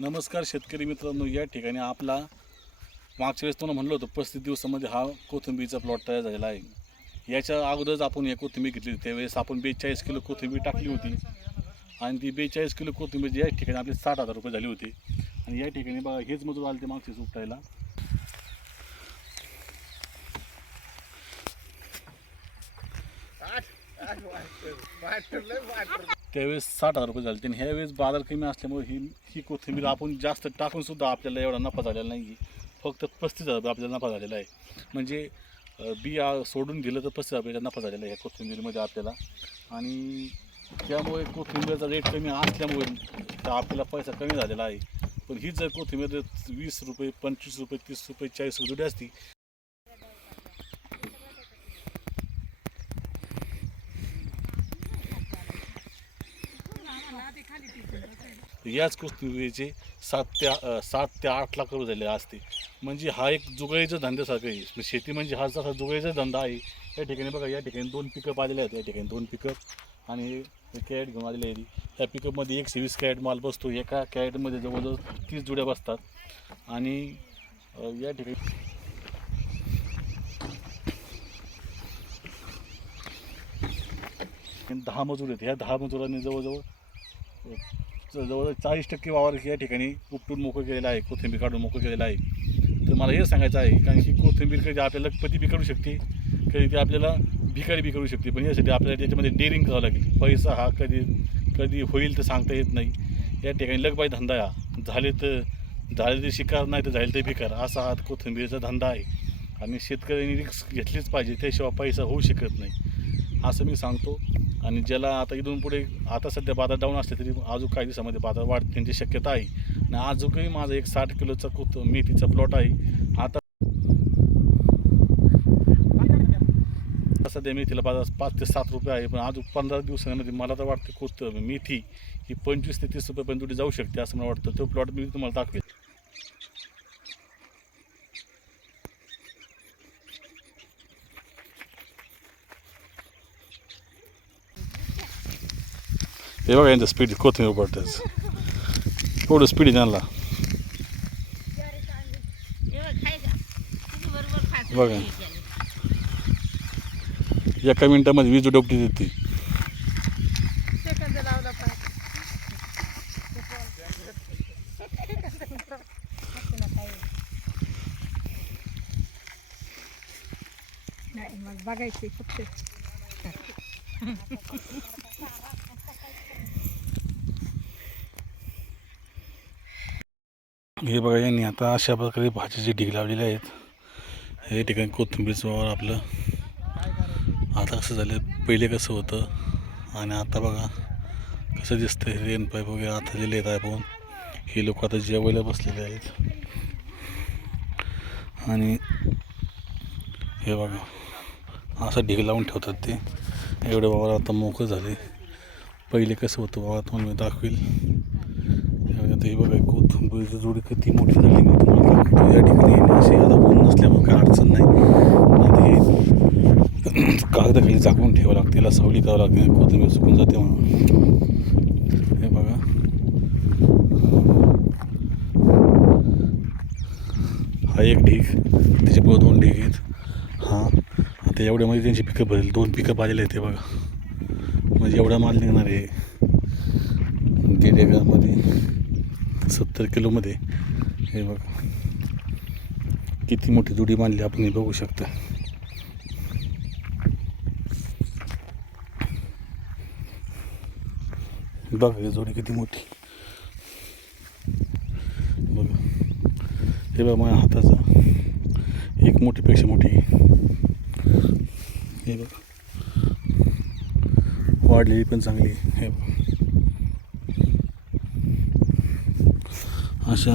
नमस्कार शेतकरी मित्रांनो, या ठिकाणी आपला मागच्या वेळेस तुम्हाला म्हणलं होतं 35 दिवसामध्ये हा कोथिंबीरचा प्लॉट तयार झालेला आहे। याच्या अगोदरच आपण एक कोथिंबीर घेतली होती, त्यावेळेस आपण 42 किलो कोथिंबीर टाकली होती आणि ती 42 किलो कोथिंबीर या ठिकाणी आपले 60,000 रुपये झाले होते। आणि या ठिकाणी बघा हेच मजूर आले ते मागचे उपटायला, त्यावेळेस 60,000 रुपये झाले आणि ह्यावेळेस बाजार कमी असल्यामुळे ही कोथिंबीर आपण जास्त टाकून सुद्धा आपल्याला एवढा नफा झालेला नाही। फक्त 35,000 रुपये आपल्याला नफा झालेला आहे, म्हणजे बिया सोडून दिलं तर 35,000 रुपयाचा नफा झालेला आहे कोथिंबीरमध्ये आपल्याला। आणि त्यामुळे कोथिंबीरचा रेट कमी असल्यामुळे आपल्याला पैसा कमी झालेला आहे। पण ही जर कोथिंबीर 20 रुपये 25 रुपये 30 रुपये 40 रुपये जुडी असती, याच कोथिंबीरीचे 7 ते 8 लाख रुपये झालेले असते। म्हणजे हा एक जुगाळीचा धंद्यासारखं आहे। शेती म्हणजे हा जसा जुगाळीचा धंदा आहे। या ठिकाणी बघा, या ठिकाणी 2 पिकअप आलेले आहेत, या ठिकाणी 2 पिकअप आणि कॅरेट घेऊन आलेले आहे। त्या पिकअपमध्ये 120 कॅरेट माल बसतो, एका कॅरेटमध्ये जवळजवळ 30 जुड्या बसतात। आणि या ठिकाणी 10 मजूर आहेत। ह्या 10 मजुरांनी जवळजवळ 40% वावर या ठिकाणी उपटून मोकळं केलेलं आहे, कोथिंबीर काढून मोकळं केलेलं आहे। तर मला हे सांगायचं आहे, कारण ही कोथिंबीर कधी आपल्याला लखपती बी करू शकते, कधी ती आपल्याला भिकारी बी करू शकते। पण यासाठी आपल्याला त्याच्यामध्ये डेअरिंग करावं लागेल। पैसा हा कधी होईल तर सांगता येत नाही। या ठिकाणी लखबाई धंदा आहे, झाले तर शिकार, नाही तर झाले तर भिकार, असा हा कोथिंबीरचा धंदा आहे। आणि शेतकऱ्यांनी रिस्क घेतलीच पाहिजे, त्याशिवाय पैसा होऊ शकत नाही असं मी सांगतो। आणि ज्याला आता इथून पुढे, आता सध्या बाजार डाऊन असले तरी अजून काही दिवसामध्ये बाजार वाढण्याची शक्यता आहे। आणि अजूनही माझा एक 60 किलोचा मेथीचा प्लॉट आहे। आता सध्या मेथीला बाजार 5 ते 7 रुपये आहे, पण अजून 15 दिवसांमध्ये मला तर वाटतं मेथी ही 25 ते 30 रुपयापर्यंत जाऊ शकते असं मला वाटतं। तो प्लॉट मी तुम्हाला दाखवेल। हे बघा यांचं स्पीड, कोथिंबीर पडतं एवढं स्पीड आहे त्यांना, बघा एका मिनिटामध्ये 20 डोपटी देते। बघायचे फक्त हे बघा, यांनी आता अशा प्रकारे भाजीचे ढीग लावलेले आहेत। हे ठिकाणी कोथिंबीरचं वावर आपलं आता कसं झालं, पहिले कसं होतं आणि आता बघा कसं दिसतं। रेन पाईप वगैरे आता दिले आहेत आपण, हे लोक आता जेवायला बसलेले आहेत। आणि हे बघा असं ढीग लावून ठेवतात ते, एवढे वावर आता मोकळं झाले। पहिले कसं होतं वावर तुम्हाला मी दाखवेल। आता हे बघा कोथिंबीरची जोडी किती मोठी झाली मी तुम्हाला दाखवतो। या ठिकाणी असे आता ऊन नसल्यामुळे काय अडचण नाही। आता हे कागदाखाली झाकून ठेवावं लागते, त्याला सावली करावं लागते, कोथिंबीर सुकून जाते म्हणून। हे बघा हा एक ढीग, त्याच्यापुढे 2 ढीग आहेत। हा आता एवढ्यामध्ये त्यांची पिकअप भरेल, 2 पिकअप आलेले आहेत। ते बघा म्हणजे एवढा माल निघणार आहे 1.5 एकरमध्ये 70 किलोमध्ये। हे बघा किती मोठी जोडी बांधली आपण, हे बघू शकता। बघा ही जोडी किती मोठी, बघा हे बघा माझ्या हाताचा एक मोठीपेक्षा मोठी, हे बघा वाढलेली पण चांगली। हे बघा अशा